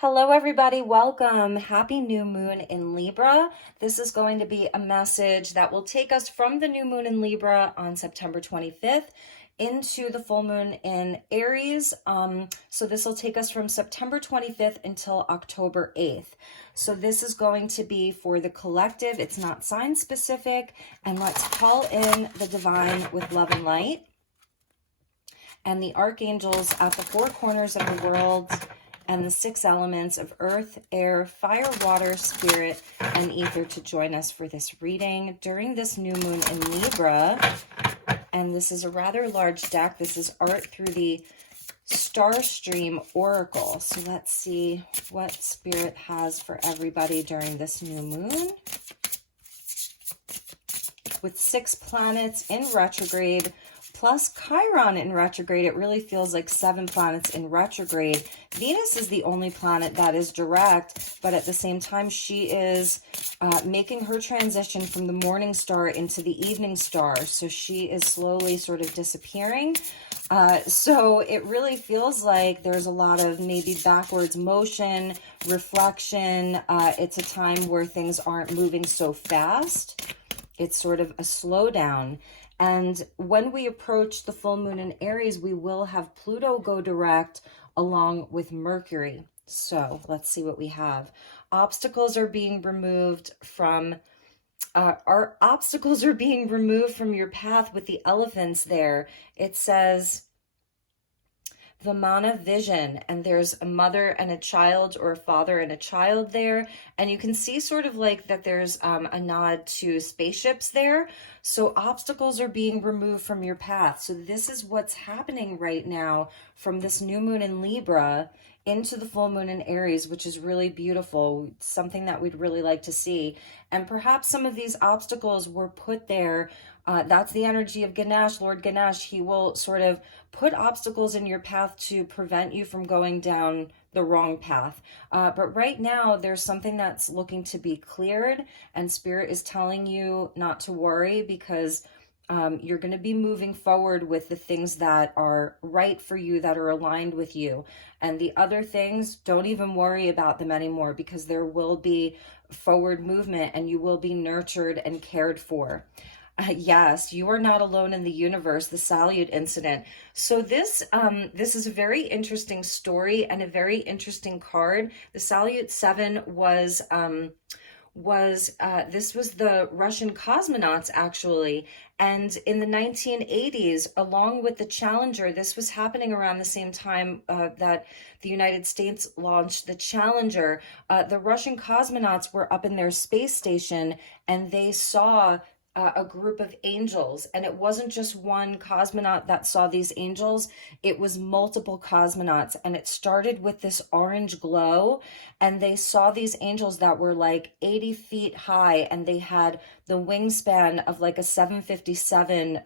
Hello, everybody. Welcome. Happy new moon in Libra. This is going to be a message that will take us from the new moon in Libra on September 25th into the full moon in Aries. So this will take us from September 25th until October 8th. So this is going to be for the collective. It's not sign specific. And let's call in the divine with love and light and the archangels at the four corners of the world, and the six elements of earth, air, fire, water, spirit, and ether to join us for this reading during this new moon in Libra. And this is a rather large deck. This is art through the Star Stream Oracle. So let's see what spirit has for everybody during this new moon. With 6 planets in retrograde, plus Chiron in retrograde, it really feels like 7 planets in retrograde. Venus is the only planet that is direct, but at the same time, she is making her transition from the morning star into the evening star. So she is slowly sort of disappearing. So it really feels like there's a lot of maybe backwards motion, reflection. It's a time where things aren't moving so fast. It's sort of a slowdown. And when we approach the full moon in Aries, we will have Pluto go direct along with Mercury. So let's see what we have. Obstacles are being removed from your path with the elephants there. It says Vimana vision, and there's a mother and a child, or a father and a child there, and you can see sort of like that there's a nod to spaceships there. So obstacles are being removed from your path. So this is what's happening right now from this new moon in Libra into the full moon in Aries, which is really beautiful, something that we'd really like to see. And perhaps some of these obstacles were put there. That's the energy of Ganesh, Lord Ganesh. He will sort of put obstacles in your path to prevent you from going down the wrong path. But right now, there's something that's looking to be cleared, and Spirit is telling you not to worry, because you're going to be moving forward with the things that are right for you, that are aligned with you. And the other things, don't even worry about them anymore, because there will be forward movement and you will be nurtured and cared for. Yes, you are not alone in the universe, the Salute incident. So this is a very interesting story and a very interesting card. The Salute 7 was this was the Russian cosmonauts, actually. And in the 1980s, along with the Challenger, this was happening around the same time that the United States launched the Challenger. The Russian cosmonauts were up in their space station, and they saw a group of angels, and it wasn't just one cosmonaut that saw these angels, it was multiple cosmonauts, and it started with this orange glow, and they saw these angels that were like 80 feet high, and they had the wingspan of like a 757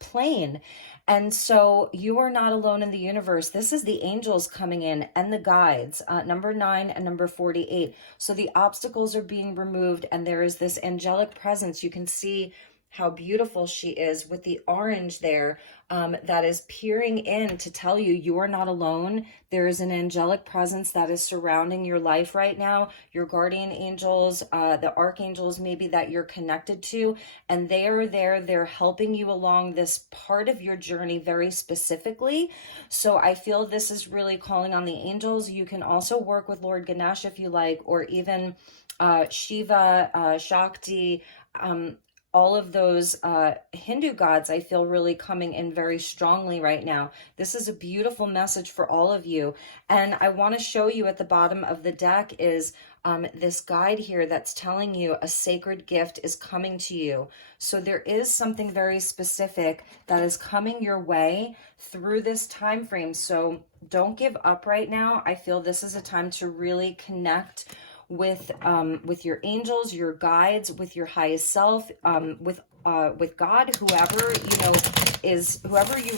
plane. And so you are not alone in the universe. This is the angels coming in, and the guides, number 9 and number 48. So the obstacles are being removed, and there is this angelic presence. You can see how beautiful she is with the orange there, that is peering in to tell you you are not alone. There is an angelic presence that is surrounding your life right now, your guardian angels, the archangels maybe that you're connected to, and they are there. They're helping you along this part of your journey very specifically. So I feel this is really calling on the angels. You can also work with Lord Ganesh if you like, or even Shiva, Shakti, all of those Hindu gods, I feel really coming in very strongly right now. This is a beautiful message for all of you. And I want to show you at the bottom of the deck is this guide here that's telling you a sacred gift is coming to you. So there is something very specific that is coming your way through this time frame. So don't give up right now. I feel this is a time to really connect with your angels, your guides, with your highest self, with God, whoever you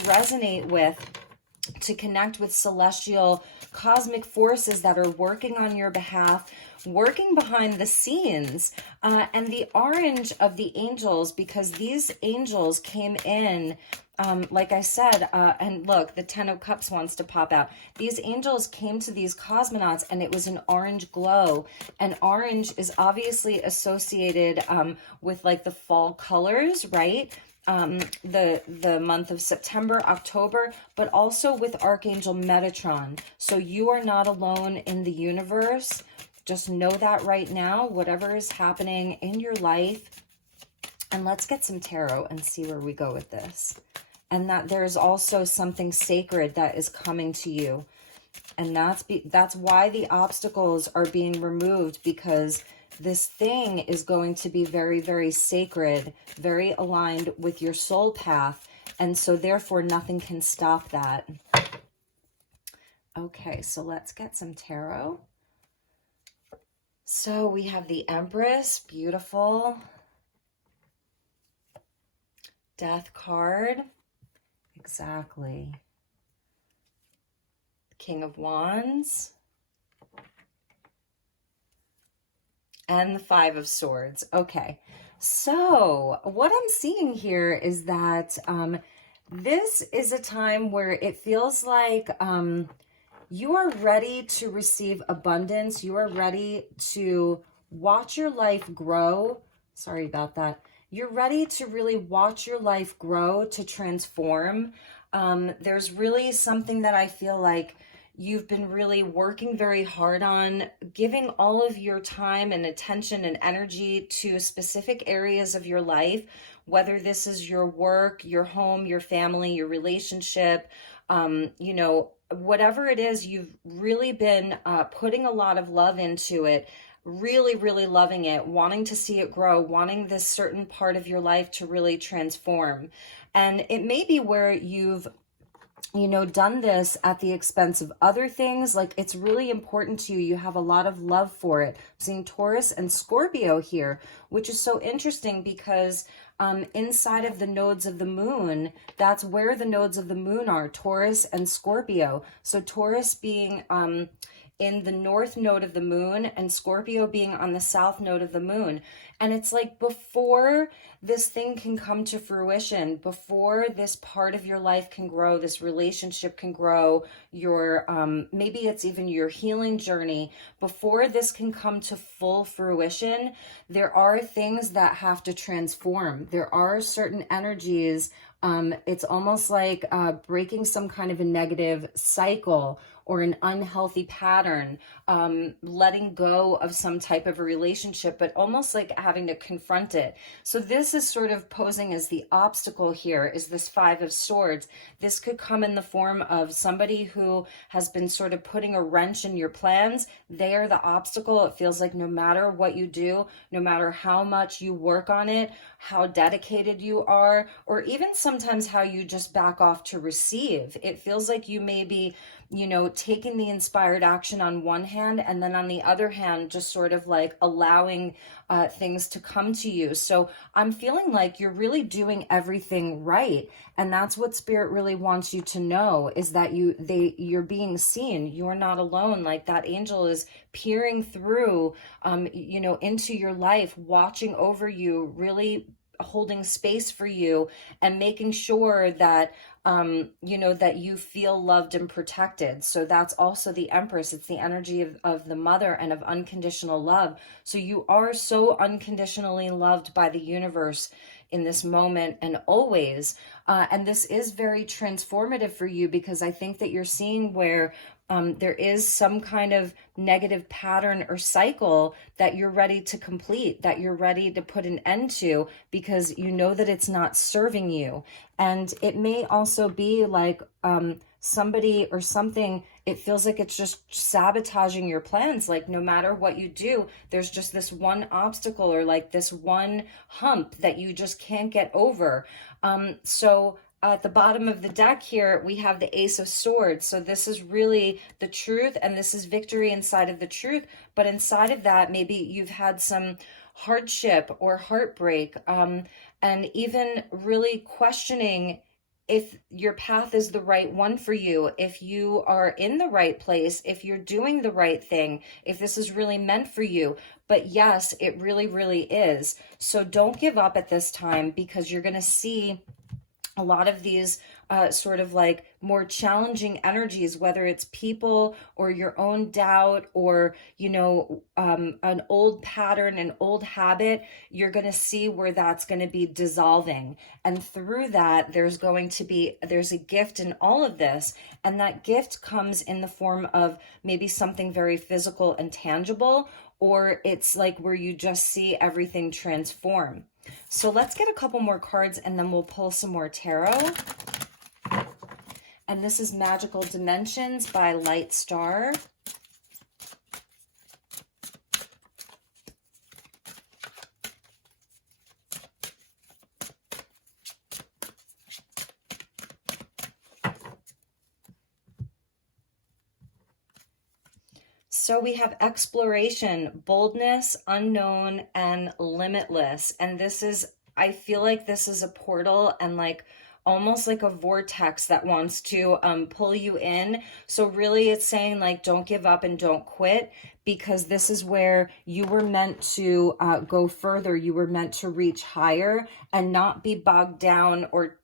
resonate with. to connect with celestial cosmic forces that are working on your behalf, working behind the scenes. And the orange of the angels, because these angels came in, like I said, and look, the 10 of Cups wants to pop out. These angels came to these cosmonauts and it was an orange glow. And orange is obviously associated with like the fall colors, right? The month of September, October, but also with Archangel Metatron. So you are not alone in the universe. Just know that right now, whatever is happening in your life. And let's get some tarot and see where we go with this. And that there's also something sacred that is coming to you. And that's why the obstacles are being removed, because this thing is going to be very, very sacred, very aligned with your soul path. And so therefore nothing can stop that. Okay, so let's get some tarot. So we have the Empress, beautiful. Death card, exactly. King of Wands. And the Five of Swords. Okay, so what I'm seeing here is that this is a time where it feels like you are ready to receive abundance. You are ready to watch your life grow. Sorry about that. You're ready to really watch your life grow, to transform. There's really something that I feel like you've been really working very hard on, giving all of your time and attention and energy to specific areas of your life, whether this is your work, your home, your family, your relationship, you know, whatever it is, you've really been putting a lot of love into it, really, really loving it, wanting to see it grow, wanting this certain part of your life to really transform. And it may be where you've done this at the expense of other things. Like, it's really important to you. You have a lot of love for it. I'm seeing Taurus and Scorpio here, which is so interesting because inside of the nodes of the moon, that's where the nodes of the moon are, Taurus and Scorpio. So Taurus being in the north node of the moon and Scorpio being on the south node of the moon. And it's like, before this thing can come to fruition, before this part of your life can grow, this relationship can grow, your maybe it's even your healing journey, before this can come to full fruition, there are things that have to transform. There are certain energies. It's almost like breaking some kind of a negative cycle or an unhealthy pattern, letting go of some type of a relationship, but almost like having to confront it. So this is sort of posing as the obstacle here, is this Five of Swords. This could come in the form of somebody who has been sort of putting a wrench in your plans. They are the obstacle. It feels like no matter what you do, no matter how much you work on it, how dedicated you are, or even sometimes how you just back off to receive, it feels like you may be, taking the inspired action on one hand, and then on the other hand, just sort of like allowing things to come to you. So I'm feeling like you're really doing everything right. And that's what Spirit really wants you to know, is that you're being seen. You're not alone. Like, that angel is peering through, into your life, watching over you, really holding space for you and making sure that that you feel loved and protected. So that's also the Empress. It's the energy of the mother and of unconditional love. So you are so unconditionally loved by the universe in this moment and always. And this is very transformative for you, because I think that you're seeing where there is some kind of negative pattern or cycle that you're ready to complete, that you're ready to put an end to, because you know that it's not serving you. And it may also be like somebody or something, it feels like it's just sabotaging your plans. Like, no matter what you do, there's just this one obstacle or like this one hump that you just can't get over. So at the bottom of the deck here, we have the Ace of Swords. So this is really the truth, and this is victory inside of the truth. But inside of that, maybe you've had some hardship or heartbreak, and even really questioning if your path is the right one for you, if you are in the right place, if you're doing the right thing, if this is really meant for you. But yes, it really, really is. So don't give up at this time, because you're going to see a lot of these sort of like more challenging energies, whether it's people or your own doubt, or, you know, an old pattern, an old habit. You're going to see where that's going to be dissolving. And through that, there's a gift in all of this. And that gift comes in the form of maybe something very physical and tangible, or it's like where you just see everything transform. So let's get a couple more cards and then we'll pull some more tarot. And this is Magical Dimensions by Light Star. So we have exploration, boldness, unknown, and limitless. And this is, I feel like this is a portal and like almost like a vortex that wants to pull you in. So really it's saying like, don't give up and don't quit, because this is where you were meant to go further. You were meant to reach higher and not be bogged down or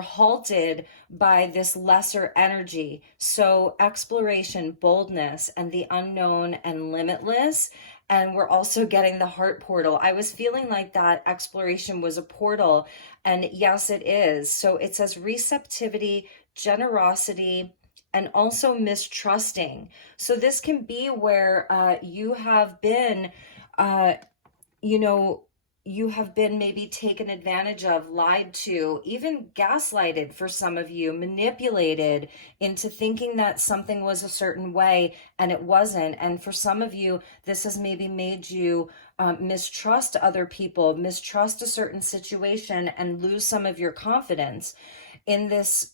halted by this lesser energy. So exploration, boldness, and the unknown and limitless. And we're also getting the heart portal. I was feeling like that exploration was a portal, and yes, it is. So it says receptivity, generosity, and also mistrusting. So this can be where you have been, you have been maybe taken advantage of, lied to, even gaslighted for some of you, manipulated into thinking that something was a certain way and it wasn't. And for some of you, this has maybe made you mistrust other people, mistrust a certain situation, and lose some of your confidence in this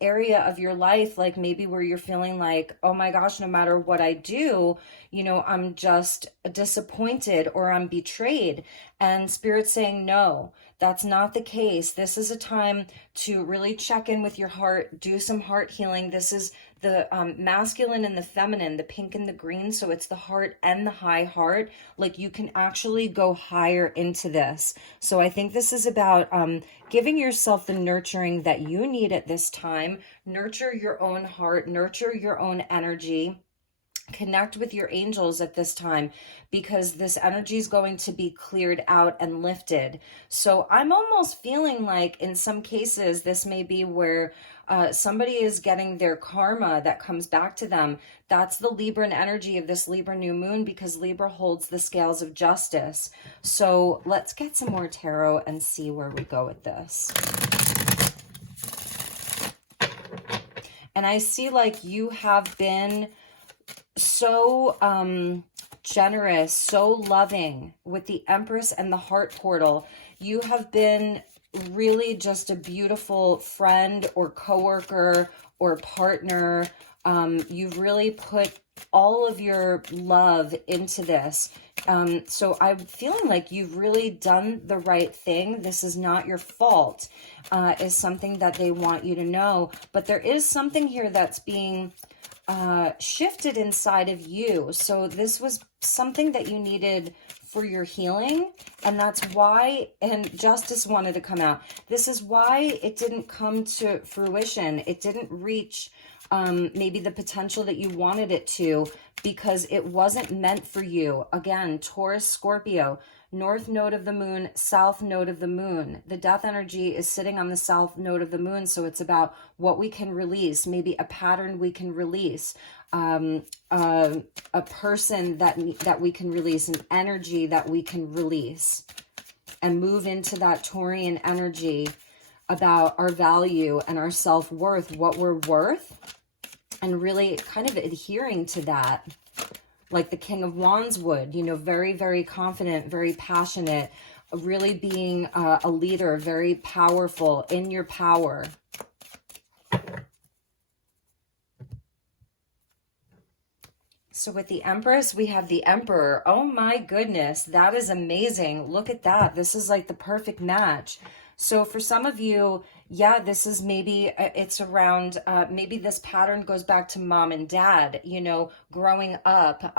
area of your life, like maybe where you're feeling like, oh my gosh, no matter what I do, I'm just disappointed or I'm betrayed. And Spirit's saying, no, that's not the case. This is a time to really check in with your heart, do some heart healing. This is the masculine and the feminine, the pink and the green. So it's the heart and the high heart. Like you can actually go higher into this. So I think this is about giving yourself the nurturing that you need at this time. Nurture your own heart, nurture your own energy. Connect with your angels at this time, because this energy is going to be cleared out and lifted. So I'm almost feeling like in some cases, this may be where somebody is getting their karma that comes back to them. That's the Libran energy of this Libra new moon, because Libra holds the scales of justice. So let's get some more tarot and see where we go with this. And I see like you have been so generous, so loving with the Empress and the Heart Portal. You have been really just a beautiful friend or coworker or partner. You've really put all of your love into this. So I'm feeling like you've really done the right thing. This is not your fault, is something that they want you to know. But there is something here that's being shifted inside of you. So this was something that you needed for your healing, and that's why, and justice wanted to come out. This is why it didn't come to fruition. It didn't reach maybe the potential that you wanted it to, because it wasn't meant for you. Again, Taurus, Scorpio, north node of the moon, south node of the moon. The death energy is sitting on the south node of the moon. So it's about what we can release, maybe a pattern we can release, a person that we can release, an energy that we can release, and move into that Taurian energy about our value and our self-worth, what we're worth, and really kind of adhering to that. Like the King of Wands would, very, very confident, very passionate, really being a leader, very powerful, in your power. So with the Empress, we have the Emperor. Oh my goodness, that is amazing. Look at that. This is like the perfect match. So for some of you, yeah, this is maybe it's around, maybe this pattern goes back to mom and dad, growing up,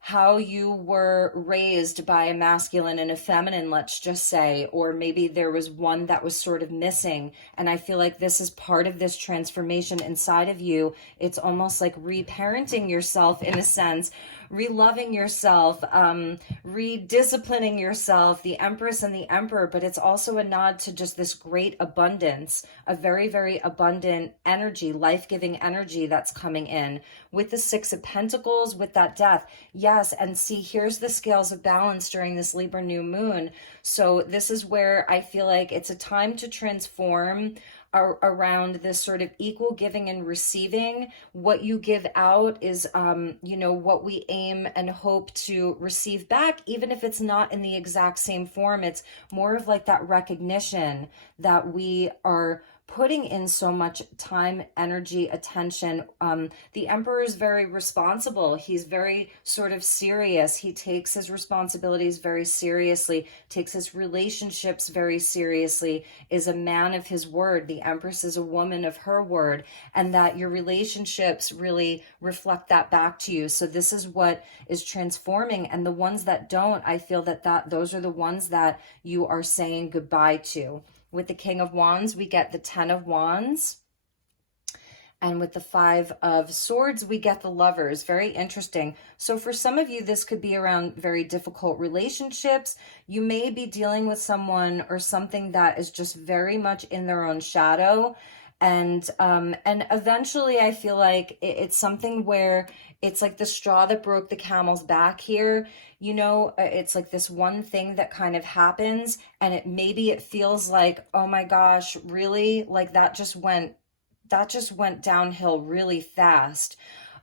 how you were raised by a masculine and a feminine, let's just say, or maybe there was one that was sort of missing. And I feel like this is part of this transformation inside of you. It's almost like reparenting yourself in a sense, reloving yourself, redisciplining yourself, the Empress and the Emperor. But it's also a nod to just this great abundance, a very, very abundant energy, life-giving energy that's coming in with the Six of Pentacles, with that death. Yes, and see, here's the scales of balance during this Libra new moon. So this is where I feel like it's a time to transform around this sort of equal giving and receiving. What you give out is, what we aim and hope to receive back, even if it's not in the exact same form. It's more of like that recognition that we are putting in so much time, energy, attention. The Emperor is very responsible. He's very sort of serious. He takes his responsibilities very seriously, takes his relationships very seriously, is a man of his word. The Empress is a woman of her word, and that your relationships really reflect that back to you. So this is what is transforming. And the ones that don't, I feel that those are the ones that you are saying goodbye to. With the King of Wands, we get the Ten of Wands. And with the Five of Swords, we get the Lovers. Very interesting. So for some of you, this could be around very difficult relationships. You may be dealing with someone or something that is just very much in their own shadow. And eventually I feel like it's something where it's like the straw that broke the camel's back here. It's like this one thing that kind of happens, and maybe it feels like, oh my gosh, really? Like that just went downhill really fast.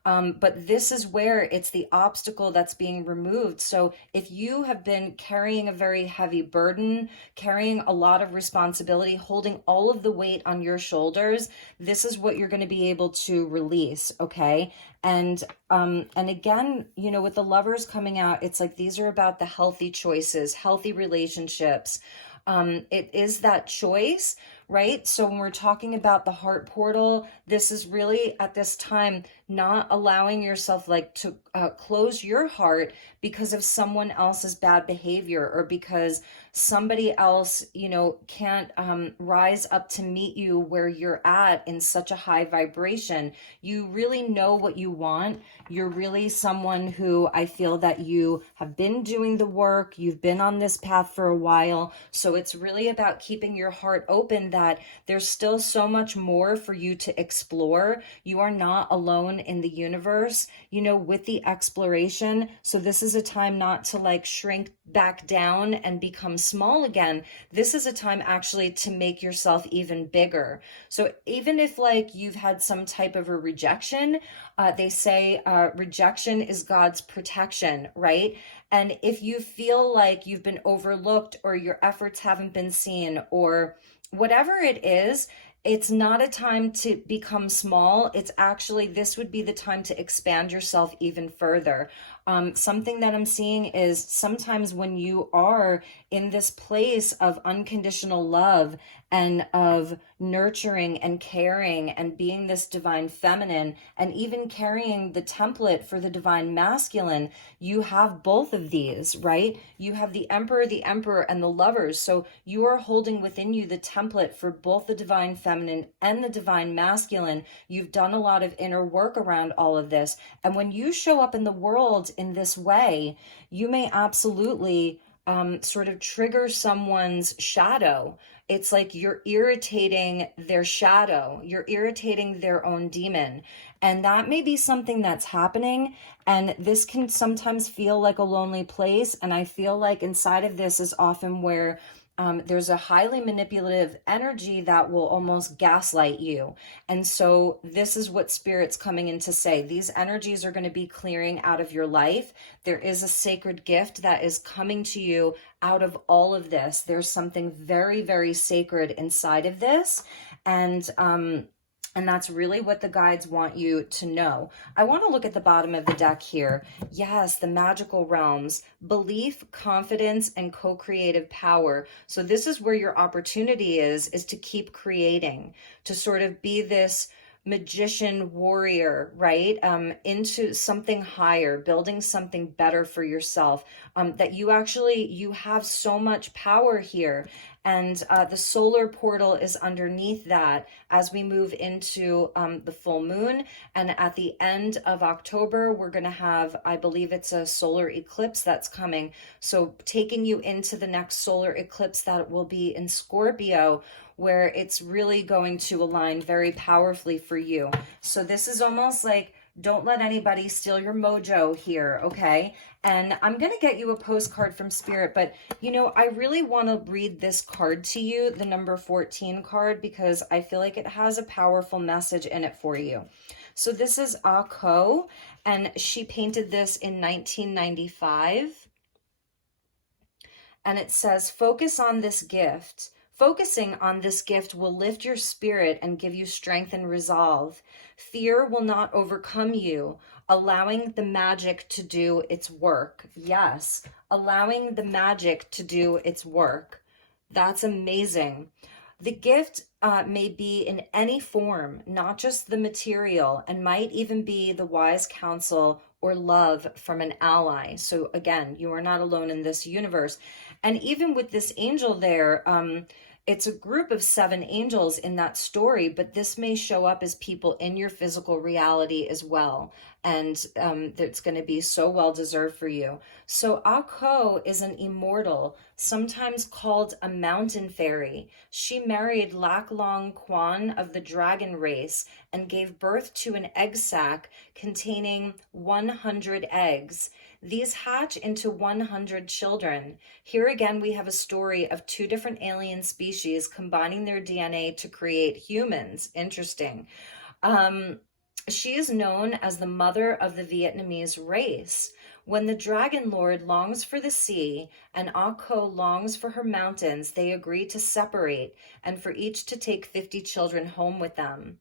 But this is where it's the obstacle that's being removed. So if you have been carrying a very heavy burden, carrying a lot of responsibility, holding all of the weight on your shoulders, this is what you're going to be able to release, okay? And again, with the Lovers coming out, it's like these are about the healthy choices, healthy relationships. It is that choice, right? So when we're talking about the heart portal, this is really at this time not allowing yourself to close your heart because of someone else's bad behavior, or because somebody else, can't rise up to meet you where you're at in such a high vibration. You really know what you want. You're really someone who I feel that you have been doing the work. You've been on this path for a while. So it's really about keeping your heart open, that there's still so much more for you to explore. You are not alone in the universe, with the exploration. So this is a time not to shrink back down and become small again. This is a time actually to make yourself even bigger. So even if you've had some type of a rejection, they say rejection is God's protection, right? And if you feel like you've been overlooked, or your efforts haven't been seen, or whatever it is, it's not a time to become small. It's actually, this would be the time to expand yourself even further. Something that I'm seeing is sometimes when you are in this place of unconditional love and of nurturing and caring and being this divine feminine, and even carrying the template for the divine masculine, you have both of these, right? You have the Emperor, and the Lovers. So you are holding within you the template for both the divine feminine and the divine masculine. You've done a lot of inner work around all of this. And when you show up in the world in this way, you may absolutely sort of trigger someone's shadow. It's like you're irritating their shadow. You're irritating their own demon. And that may be something that's happening. And this can sometimes feel like a lonely place. And I feel like inside of this is often where there's a highly manipulative energy that will almost gaslight you. And so this is what Spirit's coming in to say. These energies are going to be clearing out of your life. There is a sacred gift that is coming to you out of all of this. There's something very, very sacred inside of this. And And that's really what the guides want you to know. I want to look at the bottom of the deck here. Yes, the magical realms, belief, confidence, and co-creative power. So this is where your opportunity is to keep creating, to sort of be this magician warrior, right? Into something higher, building something better for yourself. That you have so much power here. And the solar portal is underneath that as we move into the full moon. And at the end of October, we're going to have, I believe it's a solar eclipse that's coming. So taking you into the next solar eclipse that will be in Scorpio, where it's really going to align very powerfully for you. So this is almost like, don't let anybody steal your mojo here, okay? And I'm going to get you a postcard from Spirit, but I really want to read this card to you, the number 14 card, because I feel like it has a powerful message in it for you. So this is Ako, and she painted this in 1995. And it says, focusing on this gift will lift your spirit and give you strength and resolve. Fear will not overcome you, allowing the magic to do its work. Yes, allowing the magic to do its work. That's amazing. The gift may be in any form, not just the material, and might even be the wise counsel or love from an ally. So again, you are not alone in this universe. And even with this angel there, it's a group of 7 angels in that story, but this may show up as people in your physical reality as well. And it's going to be so well deserved for you. So Ako is an immortal, sometimes called a mountain fairy. She married Lak Long Kwan of the dragon race and gave birth to an egg sac containing 100 eggs. These hatch into 100 children. Here again, we have a story of 2 different alien species combining their DNA to create humans. Interesting. She is known as the mother of the Vietnamese race. When the Dragon Lord longs for the sea and Ako longs for her mountains, they agree to separate and for each to take 50 children home with them.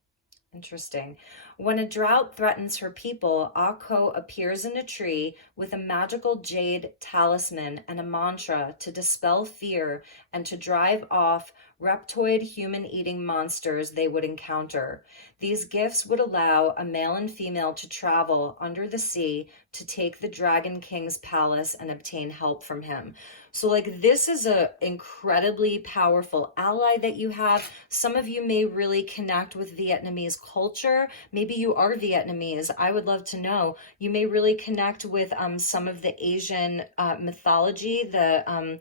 Interesting. When a drought threatens her people, Ako appears in a tree with a magical jade talisman and a mantra to dispel fear and to drive off reptoid human-eating monsters they would encounter. These gifts would allow a male and female to travel under the sea to take the Dragon King's palace and obtain help from him. So like this is a incredibly powerful ally that you have. Some of you may really connect with Vietnamese culture. Maybe you are Vietnamese. I would love to know. You may really connect with some of the Asian mythology, the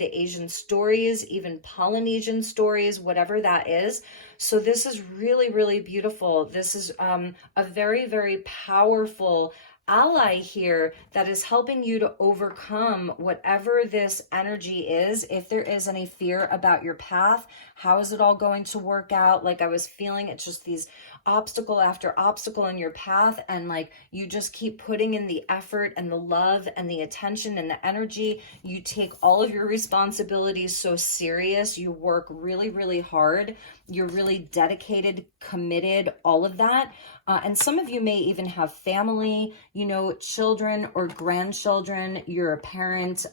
Asian stories, even Polynesian stories, whatever that is. So this is really, really beautiful. This is a very, very powerful ally here that is helping you to overcome whatever this energy is. If there is any fear about your path, how is it all going to work out? Like I was feeling it's just these obstacle after obstacle in your path, and like you just keep putting in the effort and the love and the attention and the energy. You take all of your responsibilities so serious. You work really, really hard. You're really dedicated, committed, all of that. And some of you may even have family, children or grandchildren. You're a parent,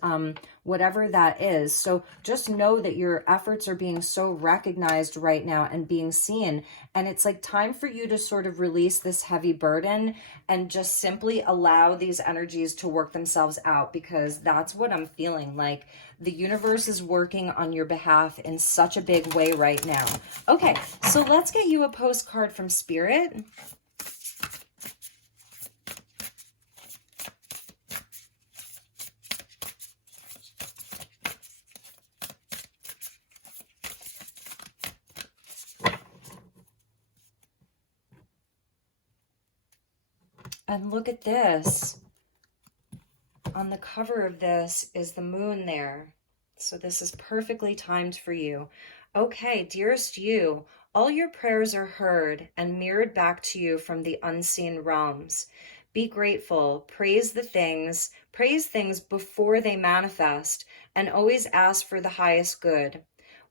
whatever that is. So just know that your efforts are being so recognized right now and being seen. And it's like time for you to sort of release this heavy burden and just simply allow these energies to work themselves out, because that's what I'm feeling like. The universe is working on your behalf in such a big way right now. Okay, so let's get you a postcard from Spirit. And look at this. On the cover of this is the moon there. So this is perfectly timed for you. Okay, dearest you, all your prayers are heard and mirrored back to you from the unseen realms. Be grateful, praise things before they manifest, and always ask for the highest good.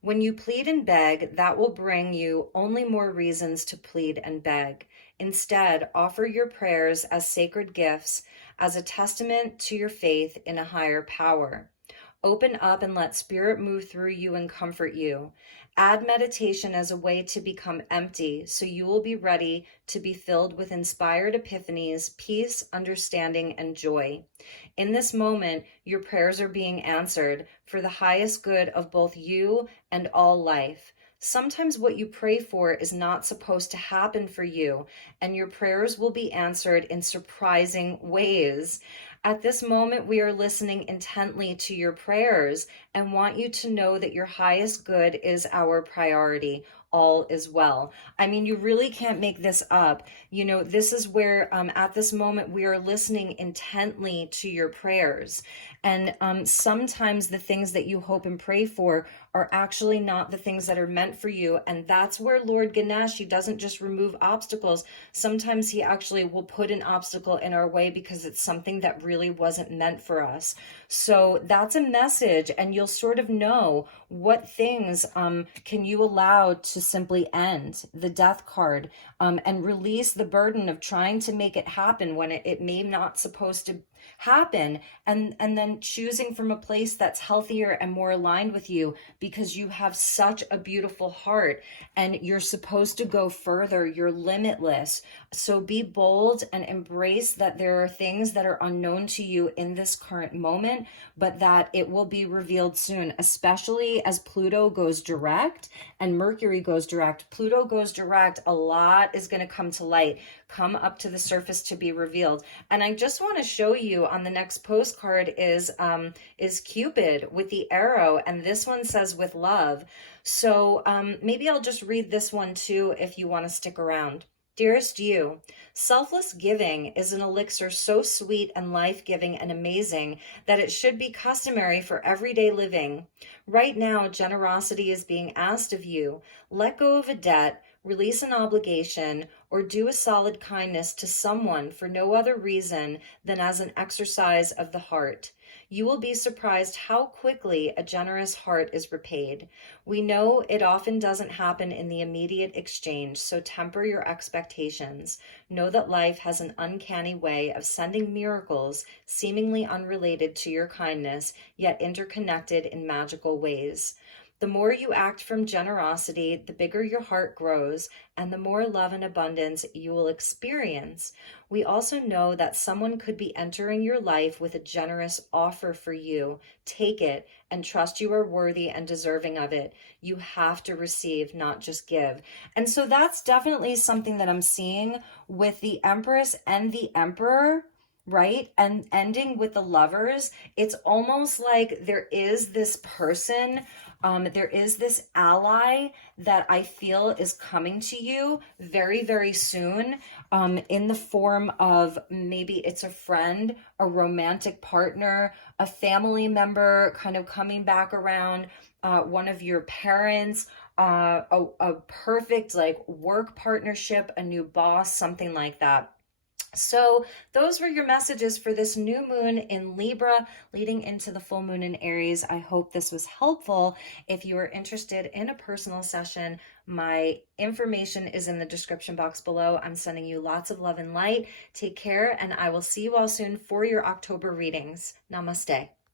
When you plead and beg, that will bring you only more reasons to plead and beg. Instead, offer your prayers as sacred gifts, as a testament to your faith in a higher power. Open up and let Spirit move through you and comfort you. Add meditation as a way to become empty so you will be ready to be filled with inspired epiphanies, peace, understanding, and joy. In this moment, your prayers are being answered for the highest good of both you and all life. Sometimes what you pray for is not supposed to happen for you, and your prayers will be answered in surprising ways. At this moment, we are listening intently to your prayers and want you to know that your highest good is our priority. All is well. I mean, you really can't make this up. You know, this is where at this moment we are listening intently to your prayers. And sometimes the things that you hope and pray for are actually not the things that are meant for you. And that's where Lord Ganesh, he doesn't just remove obstacles. Sometimes he actually will put an obstacle in our way because it's something that really wasn't meant for us. So that's a message, and you'll sort of know what things can you allow to simply end. The death card, and release the burden of trying to make it happen when it may not supposed to happen, and then choosing from a place that's healthier and more aligned with you, because you have such a beautiful heart and you're supposed to go further. You're limitless. So be bold and embrace that there are things that are unknown to you in this current moment, but that it will be revealed soon, especially as Pluto goes direct and Mercury goes direct. Pluto goes direct, a lot is going to come to light, come up to the surface to be revealed. And I just want to show you on the next postcard is Cupid with the arrow, and this one says with love. So maybe I'll just read this one too if you want to stick around. Dearest you, selfless giving is an elixir so sweet and life-giving and amazing that it should be customary for everyday living. Right now, generosity is being asked of you. Let go of a debt, release an obligation, or do a solid kindness to someone for no other reason than as an exercise of the heart. You will be surprised how quickly a generous heart is repaid. We know it often doesn't happen in the immediate exchange, so temper your expectations. Know that life has an uncanny way of sending miracles seemingly unrelated to your kindness, yet interconnected in magical ways. The more you act from generosity, the bigger your heart grows, and the more love and abundance you will experience. We also know that someone could be entering your life with a generous offer for you. Take it and trust you are worthy and deserving of it. You have to receive, not just give. And so that's definitely something that I'm seeing with the Empress and the Emperor, right? And ending with the Lovers. It's almost like there is this person, there is this ally that I feel is coming to you very, very soon, in the form of maybe it's a friend, a romantic partner, a family member kind of coming back around, one of your parents, a perfect like work partnership, a new boss, something like that. So those were your messages for this new moon in Libra leading into the full moon in Aries. I hope this was helpful. If you are interested in a personal session, my information is in the description box below. I'm sending you lots of love and light. Take care, and I will see you all soon for your October readings. Namaste.